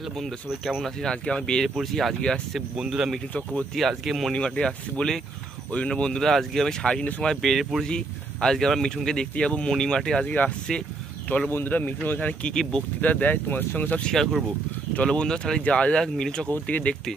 Hello বন্ধুরা, সবাই কেমন আছেন? আজকে আমি বেরিয়ে পড়েছি। আজকে আসছে বন্ধুরা মিঠুন চক্রবর্তী, আজকে মণিমাঠে আসছে বলে ওই জন্য বন্ধুরা আজকে আমি 3:30টার সময় বেরিয়ে পড়েছি। আজকে আমরা মিঠুনকে দেখতে যাবো মণিমাঠে, আজকে আসছে। চলো বন্ধুরা, মিঠুন ওখানে কী কী বক্তৃতা দেয় তোমাদের সঙ্গে সব শেয়ার করবো। চলো বন্ধুরা, তাহলে যাওয়া যাক মিঠুন চক্রবর্তীকে দেখতে।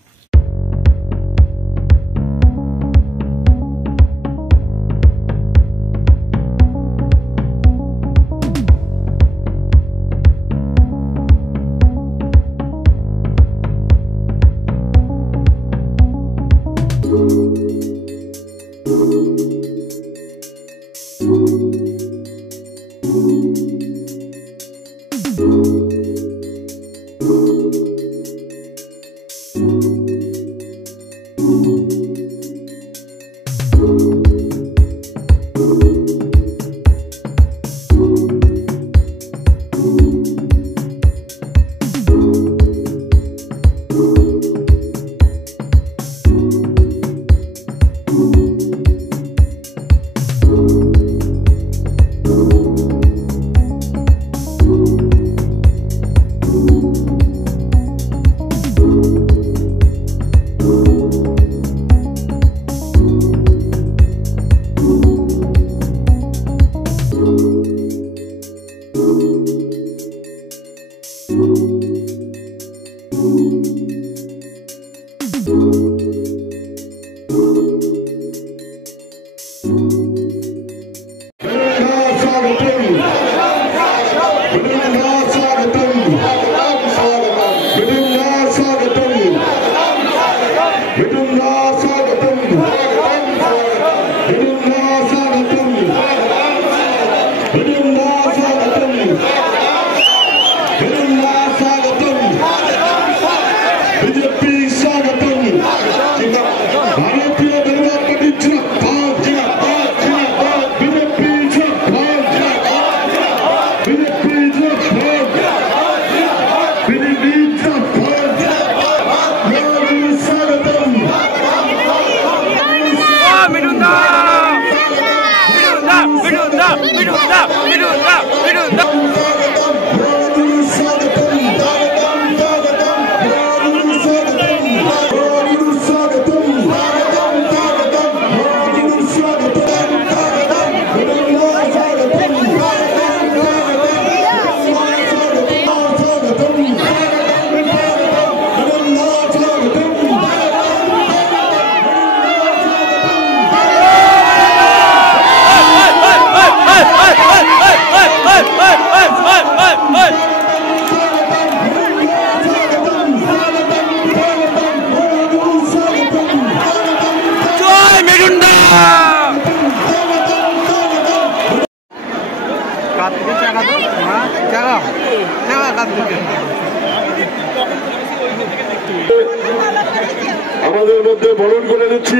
আমাদের মধ্যে বরণ করে নিচ্ছি,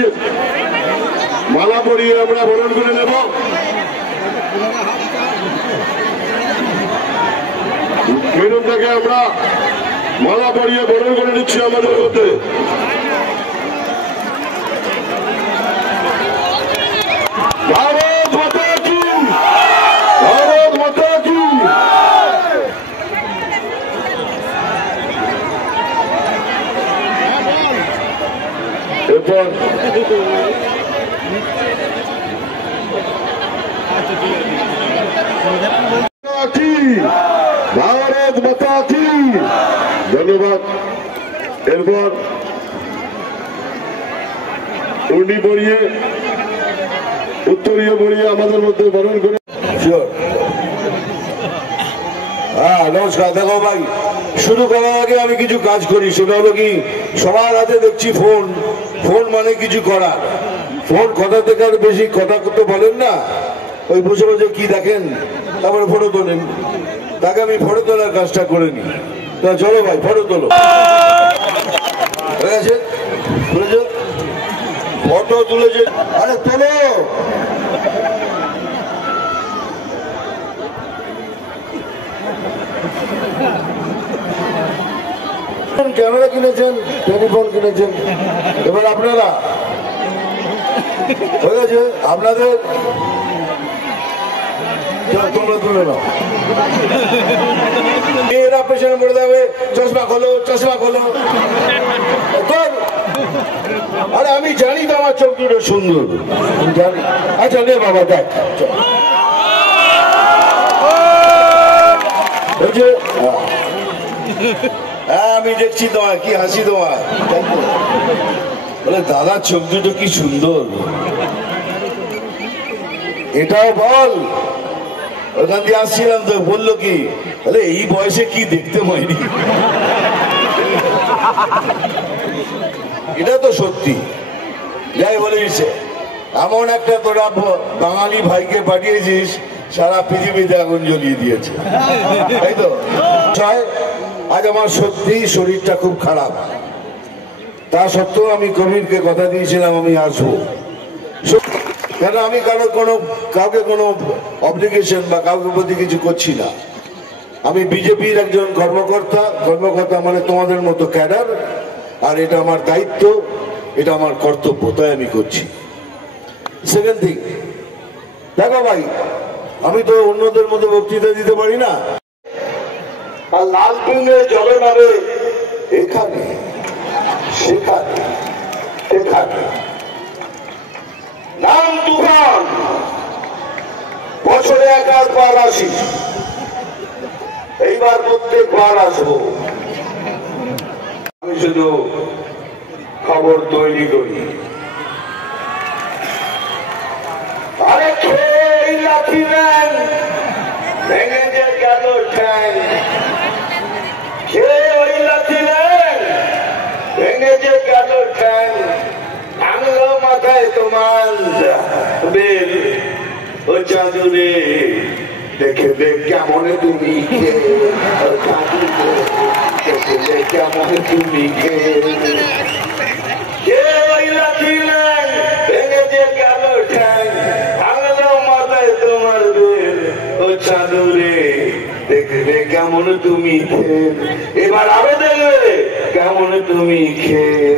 মালা পরিয়ে আমরা বরণ করে নেব। মিঠুনটাকে আমরা মালা পরিয়ে বরণ করে নিচ্ছি আমাদের মধ্যে। ভারত মাতা কি, ভারত মাতা কি। এরপর ভারত মাতা কি, ধন্যবাদ। এরপর উর্নি পড়িয়ে উত্তরীয় পড়িয়ে আমাদের মধ্যে বরণ করে। হ্যাঁ, নমস্কার। দেখো ভাই, শুরু করার আগে আমি কিছু কাজ করি, সেটা হলো কি, সবার হাতে দেখছি ফোন। ফোন মানে কিছু করা, ফোন কথা থেকে আর বেশি কথা তো বলেন না, ওই বসে বসে কি দেখেন, তারপরে ফটো তোলেন। তাকে আমি ফটো তোলার কাজটা করে নি। চলো ভাই, ফটো তোলো। হয়ে গেছে, তুলেছ, ফটো তুলেছে, আরে তোলো। ক্যামেরা কিনেছেন, টেলিফোন কিনেছেন, এবার আপনারা হয়ে গেছে আপনাদের তোমরা তুলে নাও। মেয়েরা পেছনে পড়ে যাবে, চশমা খোলো, চশমা খোলো। আরে আমি জানি তো আমার চোখ দুটো সুন্দর, জানি। আচ্ছা নে বাবা দেখ, হ্যাঁ আমি দেখছি তোমার কি হাসি তোমার। বলে দাদা চোখ দুটো কি সুন্দর, এটাও বল। ওখান দিয়ে আসছিলাম তো, বললো কি বলে এই বয়সে কি দেখতে পাইনি। এটা তো সত্যি। যাই বলিস, এমন একটা তোরা বাঙালি ভাইকে পাঠিয়েছিস, সারা পৃথিবীতে আগুন জ্বলিয়ে দিয়েছে, তাই তো? আজ আমার সত্যি শরীরটা খুব খারাপ, তা সত্ত্বেও আমি কবিরকে কথা দিয়েছিলাম আমি আসবো। কেন আমি কাউকে কোনো অব্লিগেশন বা কাউকে প্রতি কিছু করছি না। আমি বিজেপির একজন কর্মকর্তা মানে তোমাদের মতো ক্যাডার, আর এটা আমার দায়িত্ব, এটা আমার কর্তব্য, তাই আমি করছি। সেকেন্ড থিং, দেখো ভাই, আমি তো অন্যদের মতো বক্তৃতা দিতে পারি না। আর লাল পিঙ্গে জবে নামে এখানে সেখানে এখানে নাম তুফান, বছরে একবার আসি, এইবার প্রত্যেকবার আসবো। আমি শুধু খবর তৈরি করি। আরে খেয়ে লাঠি নেন, ভেঙে যে গেল ঠ্যাং, খেয়ে ওই লাঠি নেন, ভেঙে যে গেল ঠ্যাং, ভাঙলো মাথায় তোমার বেল, ও চাঁদুরে দেখবে কেমন তুমি দেখবে কেমন তুমি ভেঙে যে গেল ঠ্যাং, ভাঙলো মাথায় তোমার বেল, ও চাঁদুরে দেখবে কেমন তুমি এবার আরো দেখবে কেমন তুমি খেয়ে।